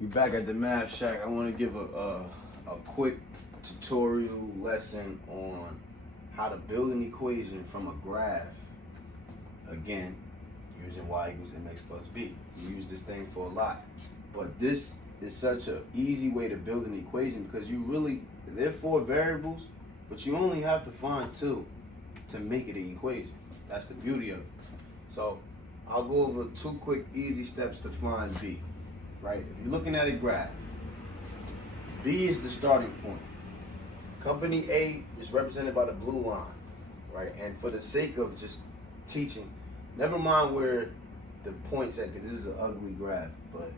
We back at the Math Shack. I want to give a quick tutorial lesson on how to build an equation from a graph. Again, using y equals mx plus b. We use this thing for a lot. But this is such an easy way to build an equation because there are 4 variables, but you only have to find 2 to make it an equation. That's the beauty of it. So I'll go over 2 quick easy steps to find b. Right? If you're looking at a graph, B is the starting point. Company A is represented by the blue line, right? And for the sake of just teaching, never mind where the point's at, because this is an ugly graph, but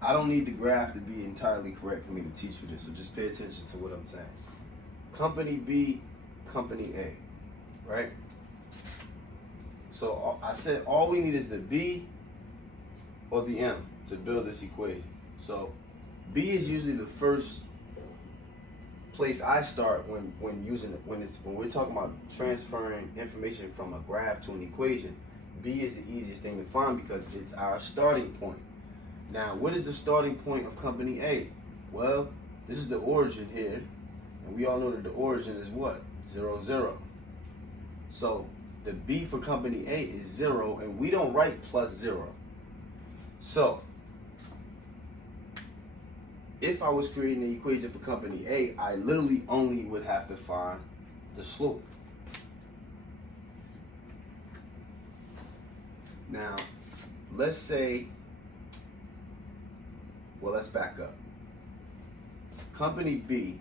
I don't need the graph to be entirely correct for me to teach you this, so just pay attention to what I'm saying. Company B, Company A, right? So I said all we need is the B or the M to build this equation. So B is usually the first place I start when we're talking about transferring information from a graph to an equation. B is the easiest thing to find because it's our starting point. Now, what is the starting point of Company A? Well, this is the origin here, and we all know that the origin is what? 0, 0. So the B for Company A is 0, and we don't write plus 0. So if I was creating an equation for Company A, I literally only would have to find the slope. Now, let's back up. Company B,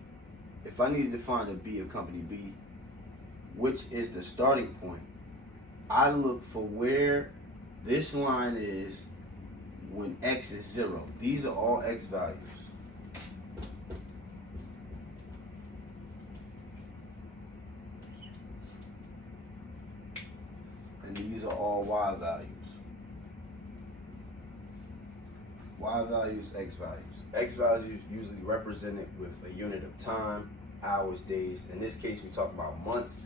if I needed to find the B of Company B, which is the starting point, I look for where this line is when x is 0. These are all x values. And these are all y values. Y values, x values. X values usually represented with a unit of time, hours, days. In this case, we talk about months.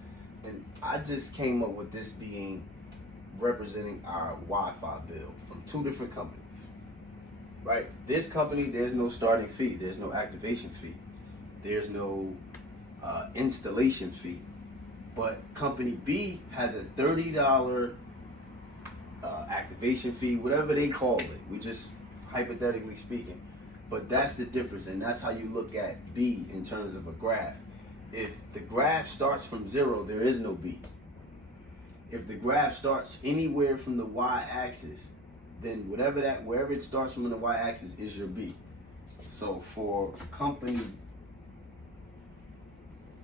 And I just came up with this being representing our Wi-Fi bill from 2 different companies. Right? This company, there's no starting fee. There's no activation fee. There's no installation fee. But Company B has a $30 activation fee, whatever they call it. We just hypothetically speaking. But that's the difference, and that's how you look at B in terms of a graph. If the graph starts from 0, there is no B. If the graph starts anywhere from the y-axis, then wherever it starts from the y-axis is your B. So for Company